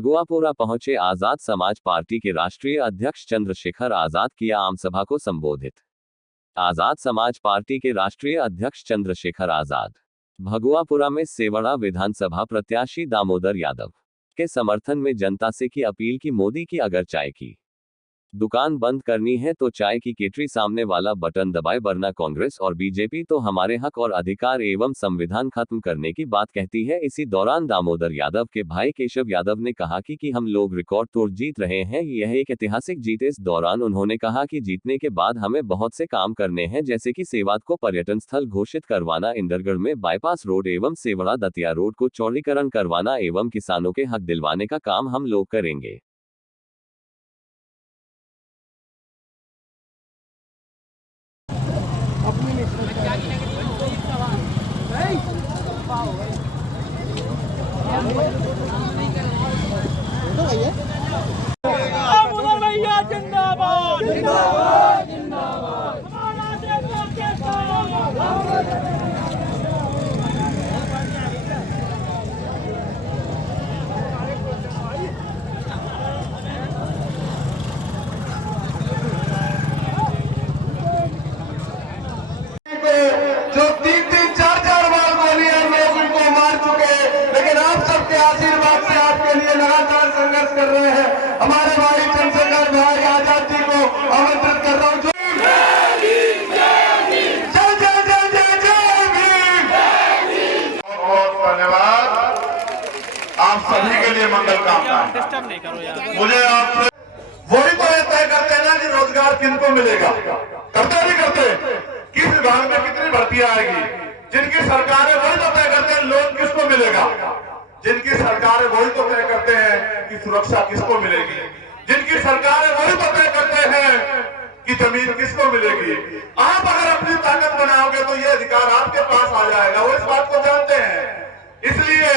भगुआपुरा पहुंचे आजाद समाज पार्टी के राष्ट्रीय अध्यक्ष चंद्रशेखर आजाद किया आम सभा को संबोधित। आजाद समाज पार्टी के राष्ट्रीय अध्यक्ष चंद्रशेखर आजाद भगुआपुरा में सेवड़ा विधानसभा प्रत्याशी दामोदर यादव के समर्थन में जनता से की अपील की। मोदी की अगर चाय की दुकान बंद करनी है तो चाय की केटली सामने वाला बटन दबाए, वरना कांग्रेस और बीजेपी तो हमारे हक और अधिकार एवं संविधान खत्म करने की बात कहती है। इसी दौरान दामोदर यादव के भाई केशव यादव ने कहा कि हम लोग रिकॉर्ड तोड़ जीत रहे हैं, यह एक ऐतिहासिक जीत। इस दौरान उन्होंने कहा कि जीतने के बाद हमें बहुत से काम करने हैं, जैसे कि सेवात को पर्यटन स्थल घोषित करवाना, इंदरगढ़ में बाईपास रोड एवं सेवड़ा दतिया रोड को चौड़ीकरण करवाना एवं किसानों के हक दिलवाने का काम हम लोग करेंगे। जिंदाबाद जिंदाबाद जिंदाबाद। जो 3-4 बार गोलियां लोग उनको मार चुके, लेकिन आप सबके आशीर्वाद से आपके लिए लगातार संघर्ष कर रहे हैं। हमारे भाई चंद्रशेखर भाई आजाद जी को आमंत्रित कर रहा हूँ। बहुत धन्यवाद, आप सभी के लिए मंगल कामना। मुझे आपसे वही तो तय करते हैं ना कि रोजगार किनको मिलेगा, करते नहीं करते, किस विभाग में कितनी भर्तियां आएगी। जिनकी सरकार है वही तो तय करते हैं लोन किसको मिलेगा, जिनकी सरकार है वही तो तय करते हैं कि सुरक्षा किसको मिलेगी, जिनकी सरकार है वही तो तय करते हैं कि जमीन किसको मिलेगी। आप अगर अपनी ताकत बनाओगे तो ये अधिकार आपके पास आ जाएगा, वो इस बात को जानते हैं। इसलिए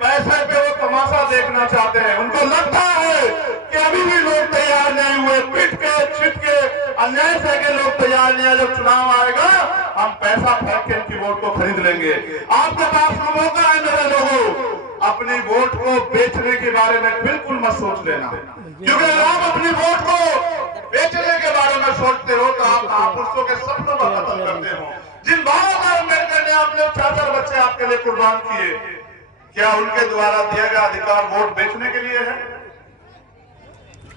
पैसे पे वो तमाशा देखना चाहते हैं। उनको लगता है कि अभी भी लोग तैयार नहीं हुए, पिट के छिट के अन्याय से के लोग तैयार नहीं है। जब चुनाव आएगा हम पैसा फेंक के इनकी वोट को खरीद लेंगे। आपके पास मौका है मेरे लोगों, अपनी वोट को बेचने के बारे में बिल्कुल मत सोच लेना, क्योंकि अगर आप अपनी वोट को बेचने के बारे में सोचते हो तो आप महापुरुषों के सपनों को खत्म करते हो। जिन बाबा अम्बेडकर ने अपने 4 बच्चे आपके लिए कुर्बान किए, क्या उनके द्वारा दिया गया अधिकार वोट बेचने के लिए है?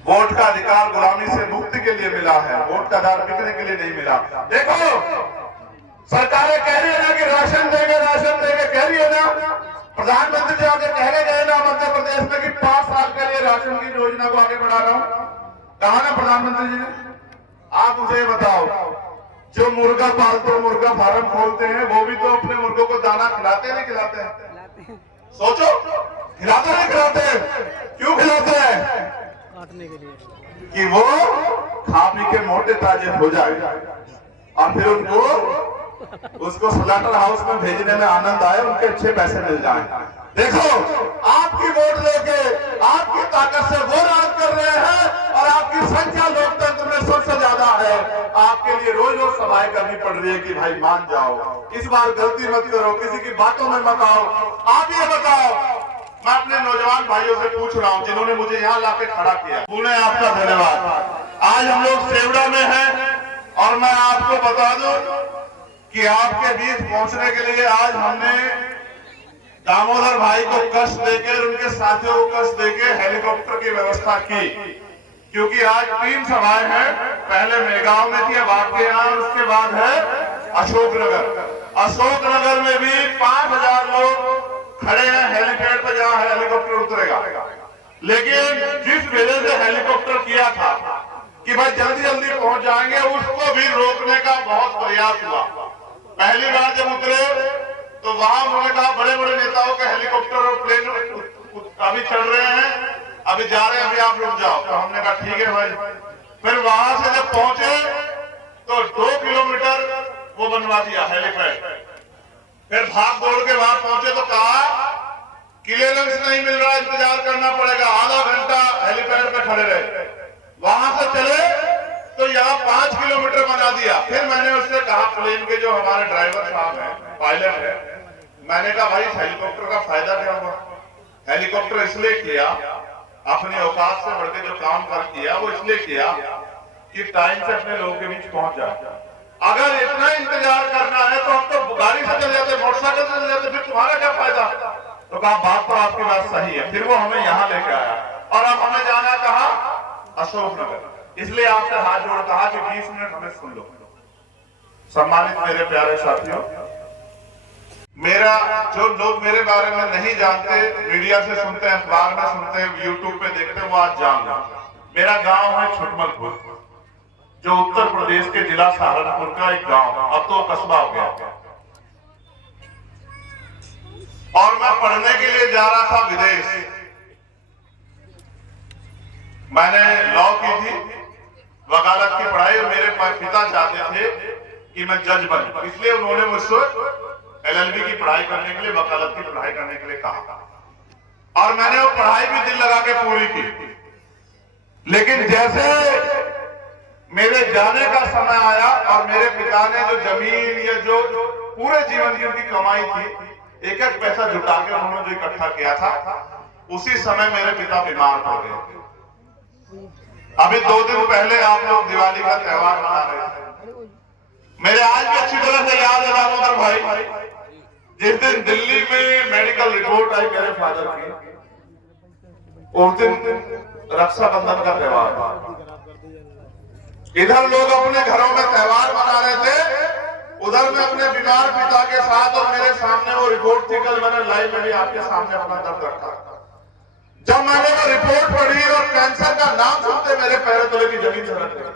वोट का अधिकार गुलामी से मुक्ति के लिए मिला है, वोट का अधिकार बिकने के लिए नहीं मिला। देखो सरकारें कह रही है ना कि राशन देंगे कह रही है ना। प्रधानमंत्री जी आगे कह गए ना मध्य प्रदेश में कि 5 साल के लिए राशन की योजना को आगे बढ़ा रहा हूं, कहा ना प्रधानमंत्री जी ने। आप मुझे बताओ, जो मुर्गा पालते, मुर्गा फार्म खोलते हैं, वो भी तो अपने मुर्गों को दाना खिलाते नहीं खिलाते हैं? सोचो, खिलाते नहीं खिलाते? क्यों खिलाते हैं? काटने के लिए कि वो खा पी के मोटे ताजे हो जाए और फिर उनको उसको स्लॉटर हाउस में भेजने में आनंद आए, उनके अच्छे पैसे मिल जाएं। देखो आपकी वोट लेके आपकी ताकत से वो राज कर रहे हैं और आपकी संख्या लोकतंत्र में सबसे ज्यादा है। आपके लिए रोज रोज सभाएं करनी पड़ रही है कि भाई मान जाओ, इस बार गलती मत करो, किसी की बातों में मत आओ। आप ये बताओ, मैं अपने नौजवान भाइयों से पूछ रहा हूं जिन्होंने मुझे यहाँ लाके खड़ा किया, पुणे आपका धन्यवाद। आज हम लोग सेवड़ा में हैं और मैं आपको बता दूं कि आपके बीच पहुंचने के लिए आज हमने दामोदर भाई को कष्ट देकर, उनके साथियों को कष्ट देकर हेलीकॉप्टर की व्यवस्था की, क्योंकि आज 3 सभाएं हैं। पहले मेगांव में थी, अब आपके यहाँ, उसके बाद है अशोकनगर। अशोकनगर में भी 5000 लोग खड़े हैं हेलीपैड पर, जहां हेलीकॉप्टर उतरेगा। लेकिन जिस वजह से हेलीकॉप्टर किया था कि भाई जल्दी जल्दी पहुंच जाएंगे, उसको भी रोकने का बहुत प्रयास हुआ। पहली बार जब उतरे तो वहां उन्होंने कहा बड़े बड़े नेताओं के हेलीकॉप्टर और प्लेन अभी चल रहे हैं, अभी जा रहे हैं, अभी आप रुक जाओ। तो हमने कहा ठीक है भाई। फिर वहां से जब पहुंचे तो 2 किलोमीटर वो बनवा दिया हेलीपैड। फिर भाग दौड़ के वहां पहुंचे तो कहा क्लियरेंस नहीं मिल रहा, इंतजार करना पड़ेगा। आधा घंटा हेलीपैड पे खड़े रहे। वहां से चले तो यहाँ 5 किलोमीटर बना दिया। फिर मैंने उससे कहा, प्लेन के जो हमारे ड्राइवर साहब हैं, पायलट है, मैंने कहा भाई हेलीकॉप्टर का फायदा क्या हुआ? हेलीकॉप्टर इसलिए किया अपनी औकात से बढ़ के जो काम कर किया वो इसलिए किया कि टाइम से अपने लोगों के बीच पहुंच जाए। अगर इतना इंतजार करना है तो हम तो गाड़ी से चले जाते, मोटरसाइकिल से चले जाते, फिर तुम्हारा क्या फायदा। तो कहा बात तो आपकी बात सही है। फिर वो हमें यहाँ लेके आया और अब हमें जाना कहा, अशोकनगर। इसलिए आपसे हाथ जोड़ कहा कि 20 मिनट हमें सुन लो। सम्मानित मेरे प्यारे साथियों, मेरा जो लोग मेरे बारे में नहीं जानते, मीडिया से सुनते हैं, अखबार में सुनते हैं, यूट्यूब पे देखते हैं, वो आज जान लो। मेरा गांव है छुटमलपुर, जो उत्तर प्रदेश के जिला सहारनपुर का एक गांव, अब तो कस्बा हो गया। और मैं पढ़ने के लिए जा रहा था विदेश। मैंने लॉ की थी, वकालत की पढ़ाई, और मेरे पिता चाहते थे कि मैं जज बनूं, इसलिए उन्होंने मुझसे LLB की पढ़ाई करने के लिए, वकालत की पढ़ाई करने के लिए कहा। और मैंने वो पढ़ाई भी दिल लगा के पूरी की। लेकिन जैसे मेरे जाने का समय आया और मेरे पिता ने जो जमीन या जो पूरे जीवन की उनकी कमाई थी, एक एक पैसा जुटा के उन्होंने जो इकट्ठा किया था, उसी समय मेरे पिता बीमार पड़ गए। अभी 2 दिन पहले आप लोग दिवाली का त्योहार मना रहे थे। मेरे आज भी अच्छी तरह से याद है दामोदर भाई, जिस दिन दिल्ली में मेडिकल रिपोर्ट आई मेरे फादर की, उस दिन रक्षाबंधन का त्योहार। इधर लोग अपने घरों में त्योहार मना रहे थे, उधर में अपने बीमार पिता के साथ, और मेरे सामने वो रिपोर्ट थी, कल मैंने लाइव में भी आपके सामने अपना दर्द रखा। जब मैंने वो रिपोर्ट पढ़ी और कैंसर का नाम सुनते मेरे पैरों तले की जमीन सरक गई।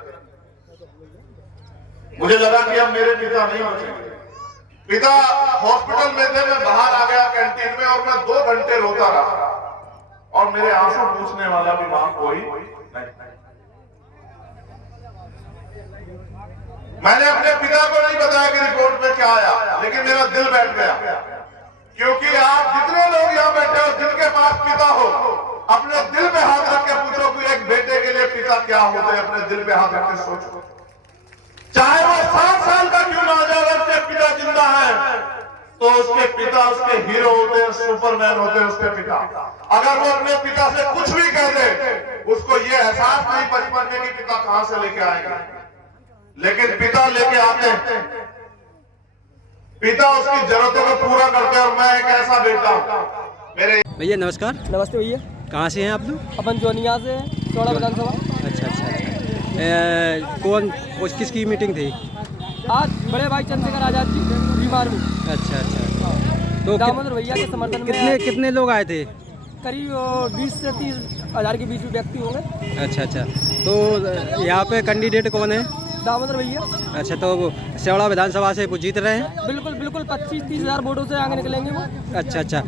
मुझे लगा कि अब मेरे पिता नहीं बचेंगे। पिता हॉस्पिटल में थे, मैं बाहर आ गया कैंटीन में, और मैं 2 घंटे रोता रहा, और मेरे आंसू पूछने वाला भी वहां कोई नहीं। मैंने अपने पिता को नहीं बताया कि रिपोर्ट में क्या आया, लेकिन मेरा दिल बैठ गया। क्योंकि आप जितने लोग यहाँ बैठे हो, जिनके पास पिता हो, अपने दिल पे हाथ रख के पूछो कि एक बेटे के लिए पिता क्या होते हैं। अपने दिल पे हाथ रख के सोचो, चाहे वो 7 साल का क्यों ना हो जाए, उसके पिता जिंदा है तो उसके पिता उसके हीरो होते हैं, सुपरमैन होते हैं उसके पिता। अगर वो अपने पिता से कुछ भी कह दे, उसको ये एहसास नहीं बचपन में कि पिता कहां से लेके आएगा, लेकिन पिता लेके आते हैं। पिता उसकी जरूरतों को पूरा करते हैं, और मैं एक ऐसा बेटा हूं। मेरे भैया नमस्कार। नमस्ते भैया। कहाँ से हैं आप लोग? अपन जोनिया से हैं, चौड़ा विधानसभा। अच्छा। कौन किसकी मीटिंग थी आज? बड़े भाई चंद्रशेखर आजाद जी बीमार में। अच्छा। तो दामोदर भैया के समर्थन में कितने लोग आए थे? करीब 20 से 30 हजार के बीच में व्यक्ति होंगे। अच्छा। तो यहाँ पे कैंडिडेट कौन है? दामोदर भैया। अच्छा, तो वो चौड़ा विधानसभा से वो जीत रहे हैं? बिल्कुल 25-30 हजार वोटों से आगे निकलेंगे वो। अच्छा।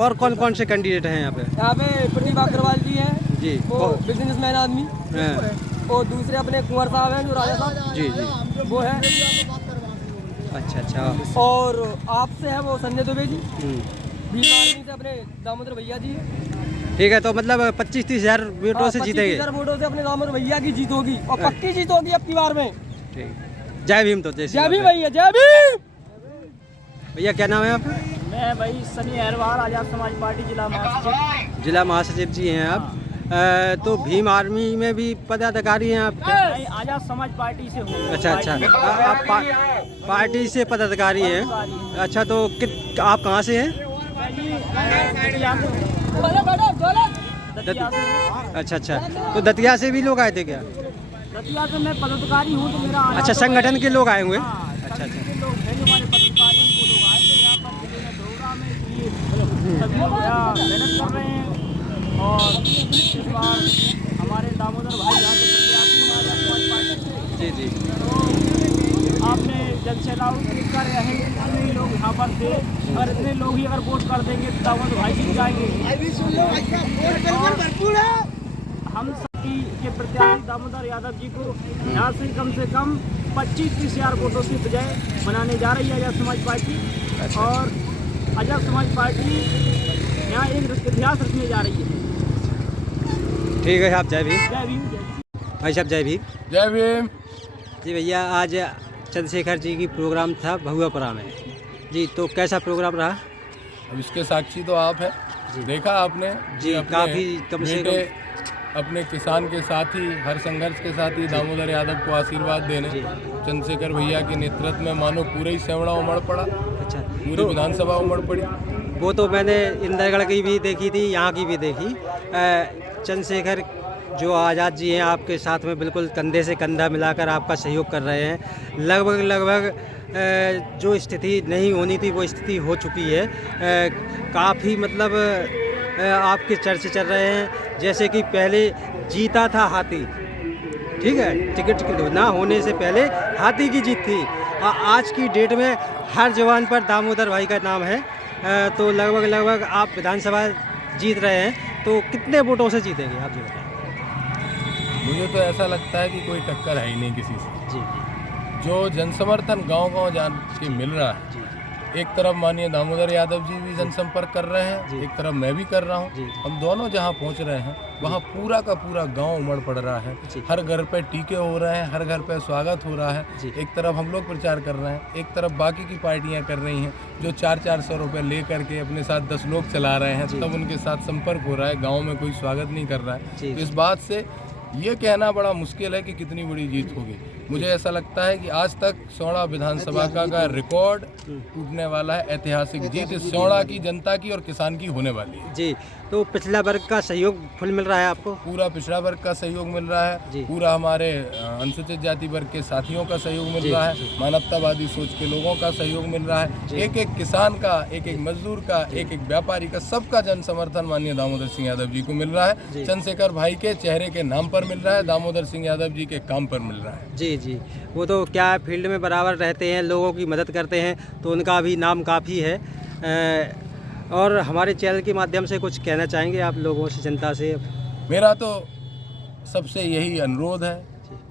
और कौन से कैंडिडेट हैं यहाँ पे? यहाँ पे प्रतिभा अग्रवाल जी हैं जी, वो बिजनेसमैन आदमी, और दूसरे अपने कुंवर साहब हैं जो राजा साहब जी, वो है। अच्छा। और आपसे है वो संजय दुबे जी, बीमार से अपने दामोदर भैया जी। ठीक है, तो मतलब 25-30 हजार वोटों से जीतेंगे? 25 हजार वोटों से अपने दामोदर भैया की जीत होगी, और पक्की जीत होगी अब की बार में। ठीक। जय भीम। तो जय भीम भैया, जय भीम। भैया क्या नाम है आपका? मैं भाई सनी अहरवार, आजाद समाज पार्टी जिला महासचिव। जिला महासचिव जी हैं आप। तो भीम आर्मी में भी पदाधिकारी हैं आप? नहीं, आजाद समाज पार्टी से हूँ। अच्छा। आप पार्टी से पदाधिकारी हैं? अच्छा, तो आप कहाँ से हैं? अच्छा। तो दतिया से भी लोग आए थे क्या? दतिया से मैं पदाधिकारी हूँ, तो मेरा अच्छा, संगठन के लोग आए हुए? अच्छा। लोग हैं जो हमारे पदाधिकारी, वो लोग आए थे यहाँ पर जिले में प्रोग्राम है, इसलिए सभी लोग यहाँ मेहनत कर रहे हैं। और इस बार हमारे दामोदर भाई यहाँ से प्रत्याशी हैं आजाद समाज पार्टी से। जी। तो आपने जन सैलाब कर रहे हैं, इतने लोग यहाँ पर थे, और इतने लोग ही अगर वोट कर देंगे तो दामोदर भाई जीत जाएंगे। हम सभी के प्रत्याशी दामोदर यादव जी को यहाँ से कम 25-30 हजार वोटों से विजय बनाने जा रही है आजाद समाज पार्टी। और आजाद समाज पार्टी यहाँ एक इतिहास रखने जा रही है। ठीक है साहब, जय भीम। जय भीम। भाई साहब जय भीम। जय भीम। जी भैया, आज चंद्रशेखर जी की प्रोग्राम था भगुआपुरा में जी, तो कैसा प्रोग्राम रहा? अब इसके साक्षी तो आप हैं। देखा आपने जी, कि अपने काफ़ी कम से बेटे अपने किसान के साथ ही, हर संघर्ष के साथ ही दामोदर यादव को आशीर्वाद देने चंद्रशेखर भैया के नेतृत्व में मानो पूरा ही सेवड़ा उमड़ पड़ा, अच्छा, पूरी तो विधानसभा उमड़ पड़ी। वो तो मैंने इंदरगढ़ की भी देखी थी, यहाँ की भी देखी। चंद्रशेखर जो आज़ाद जी हैं आपके साथ में बिल्कुल कंधे से कंधा मिलाकर आपका सहयोग कर रहे हैं। लगभग जो स्थिति नहीं होनी थी वो स्थिति हो चुकी है। काफ़ी मतलब आपके चर्चे चल रहे हैं, जैसे कि पहले जीता था हाथी, ठीक है, टिकट ना होने से पहले हाथी की जीत थी। आज की डेट में हर जवान पर दामोदर भाई का नाम है। तो लगभग आप विधानसभा जीत रहे हैं, तो कितने वोटों से जीतेंगे आप जी बताएं? मुझे तो ऐसा लगता है कि कोई टक्कर है ही नहीं किसी से। जी जो जनसमर्थन गांव-गांव जान के मिल रहा है, जी एक तरफ माननीय दामोदर यादव जी भी जनसंपर्क कर रहे हैं, एक तरफ मैं भी कर रहा जी। हूं। हम दोनों जहां पहुंच रहे हैं वहां पूरा का पूरा गांव उमड़ पड़ रहा है। जी। हर घर पे टीके हो रहे हैं, हर घर पे स्वागत हो रहा जी। है। एक तरफ हम लोग प्रचार कर रहे हैं, एक तरफ बाकी की पार्टियां कर रही हैं जो 400 रुपये ले करके अपने साथ 10 लोग चला रहे हैं, जी। तब उनके साथ संपर्क हो रहा है, गाँव में कोई स्वागत नहीं कर रहा है। जी। तो इस बात से ये कहना बड़ा मुश्किल है कि कितनी बड़ी जीत होगी। मुझे ऐसा लगता है कि आज तक सोड़ा विधानसभा का रिकॉर्ड टूटने वाला है। ऐतिहासिक जीत इस सोड़ा की जनता की और किसान की होने वाली है। जी, तो पिछला वर्ग का सहयोग फुल मिल रहा है आपको? पूरा पिछड़ा वर्ग का सहयोग मिल रहा जी। है, पूरा हमारे अनुसूचित जाति वर्ग के साथियों का सहयोग मिल जी, रहा है, जी। मानवतावादी सोच के लोगों का सहयोग मिल रहा जी। है। एक एक किसान का, एक एक मजदूर का, एक एक व्यापारी का, सबका जन समर्थन माननीय दामोदर सिंह यादव जी को मिल रहा जी। है। चंद्रशेखर भाई के चेहरे के नाम पर मिल रहा है, दामोदर सिंह यादव जी के काम पर मिल रहा है। जी जी, वो तो क्या है, फील्ड में बराबर रहते हैं, लोगों की मदद करते हैं, तो उनका भी नाम काफ़ी है। और हमारे चैनल के माध्यम से कुछ कहना चाहेंगे आप लोगों से, जनता से? मेरा तो सबसे यही अनुरोध है,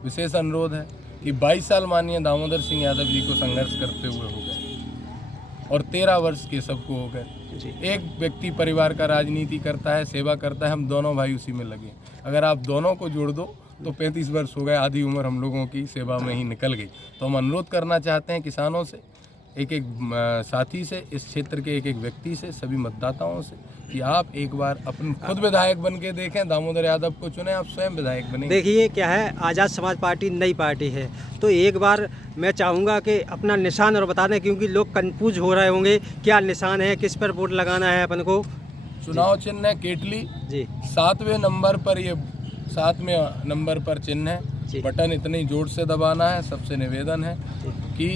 विशेष अनुरोध है कि 22 साल माननीय दामोदर सिंह यादव जी को संघर्ष करते हुए हो गए और 13 वर्ष के सबको हो गए। जी। एक व्यक्ति परिवार का राजनीति करता है, सेवा करता है, हम दोनों भाई उसी में लगे। अगर आप दोनों को जोड़ दो तो 35 वर्ष हो गए, आधी उम्र हम लोगों की सेवा में ही निकल गई। तो हम अनुरोध करना चाहते हैं किसानों से, एक एक साथी से, इस क्षेत्र के एक एक व्यक्ति से, सभी मतदाताओं से, कि आप एक बार अपन खुद विधायक बन के देखें, दामोदर यादव को चुने, आप स्वयं विधायक बने। देखिए क्या है, आज़ाद समाज पार्टी नई पार्टी है, तो एक बार मैं चाहूँगा कि अपना निशान और बता दें, क्योंकि लोग कंफ्यूज हो रहे होंगे क्या निशान है, किस पर वोट लगाना है अपन को। चुनाव चिन्ह है केटली जी 7वें नंबर पर, ये 7वें नंबर पर चिन्ह जी। है। बटन इतनी जोर से दबाना है, सबसे निवेदन है कि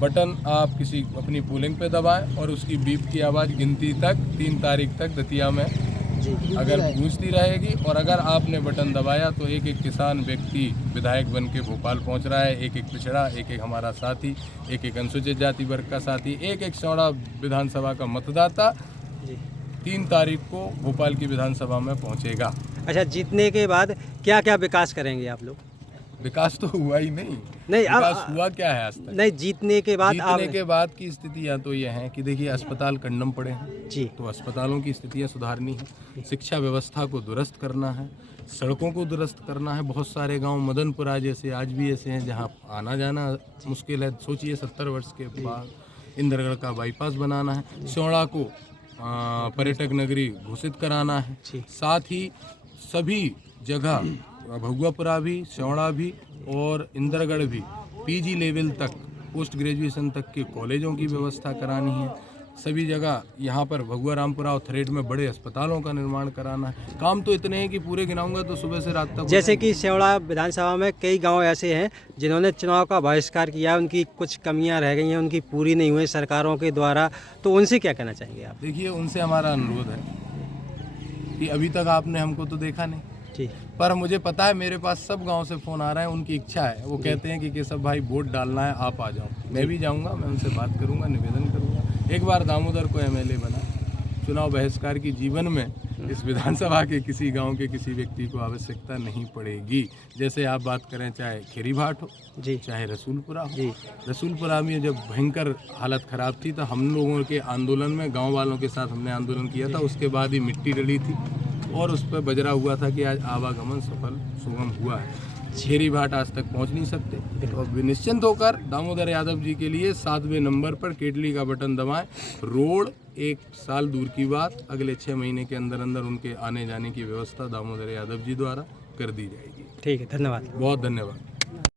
बटन आप किसी अपनी पोलिंग पे दबाएं और उसकी बीप की आवाज़ गिनती तक 3 तारीख तक दतिया में जी अगर गूंजती रहेगी, और अगर आपने बटन दबाया तो एक एक किसान व्यक्ति विधायक बन के भोपाल पहुँच रहा है, एक एक पिछड़ा, एक एक हमारा साथी, एक एक अनुसूचित जाति वर्ग का साथी, एक एक सोड़ा विधानसभा का मतदाता जी। 3 तारीख को भोपाल की विधानसभा में पहुँचेगा। अच्छा, जीतने के बाद क्या क्या विकास करेंगे आप लोग? विकास तो हुआ ही नहीं। नहीं, विकास हुआ क्या है आज तक? नहीं, जीतने के बाद जीतने के बाद की स्थितियां तो ये हैं कि देखिए, अस्पताल कंडम पड़े हैं, जी तो अस्पतालों की स्थितियां सुधारनी है, शिक्षा व्यवस्था को दुरुस्त करना है, सड़कों को दुरुस्त करना है। बहुत सारे गांव मदनपुरा जैसे आज भी ऐसे हैं जहां आना जाना मुश्किल है। सोचिए 70 वर्ष के बाद इंदरगढ़ का बाईपास बनाना है, सोड़ा को पर्यटक नगरी घोषित कराना है। साथ ही सभी जगह भगुआपुरा भी, सोड़ा भी और इंदरगढ़ भी पीजी लेवल तक, पोस्ट ग्रेजुएशन तक के कॉलेजों की व्यवस्था करानी है। सभी जगह यहाँ पर भगुआ रामपुरा और थरेड में बड़े अस्पतालों का निर्माण कराना है। काम तो इतने हैं कि पूरे गिनाऊंगा तो सुबह से रात तक। जैसे कि सेवड़ा विधानसभा में कई गांव ऐसे हैं जिन्होंने चुनाव का बहिष्कार किया, उनकी कुछ कमियां रह गई हैं, उनकी पूरी नहीं हुई सरकारों के द्वारा, तो उनसे क्या कहना चाहेंगे आप? देखिए, उनसे हमारा अनुरोध है कि अभी तक आपने हमको तो देखा नहीं, जी पर मुझे पता है मेरे पास सब गांव से फ़ोन आ रहे हैं, उनकी इच्छा है, वो कहते हैं कि केशव भाई वोट डालना है, आप आ जाओ। मैं भी जाऊंगा, मैं उनसे बात करूंगा, निवेदन करूंगा, एक बार दामोदर को एमएलए बना। चुनाव बहिष्कार की जीवन में इस विधानसभा के किसी गांव के किसी व्यक्ति को आवश्यकता नहीं पड़ेगी। जैसे आप बात करें, चाहे खेरीभाट हो जी चाहे रसूलपुरा हो। जी रसूलपुरा में जब भयंकर हालत ख़राब थी तो हम लोगों के आंदोलन में, गांव वालों के साथ हमने आंदोलन किया था, उसके बाद ही मिट्टी डली थी और उस पर बजरा हुआ था कि आज आवागमन सफल सुगम हुआ है। खेरी भाट आज तक पहुंच नहीं सकते। तो अब निश्चिंत होकर दामोदर यादव जी के लिए 7वें नंबर पर केटली का बटन दबाएं। रोड 1 साल दूर की बात, अगले 6 महीने के अंदर अंदर उनके आने जाने की व्यवस्था दामोदर यादव जी द्वारा कर दी जाएगी। ठीक है, धन्यवाद। बहुत धन्यवाद।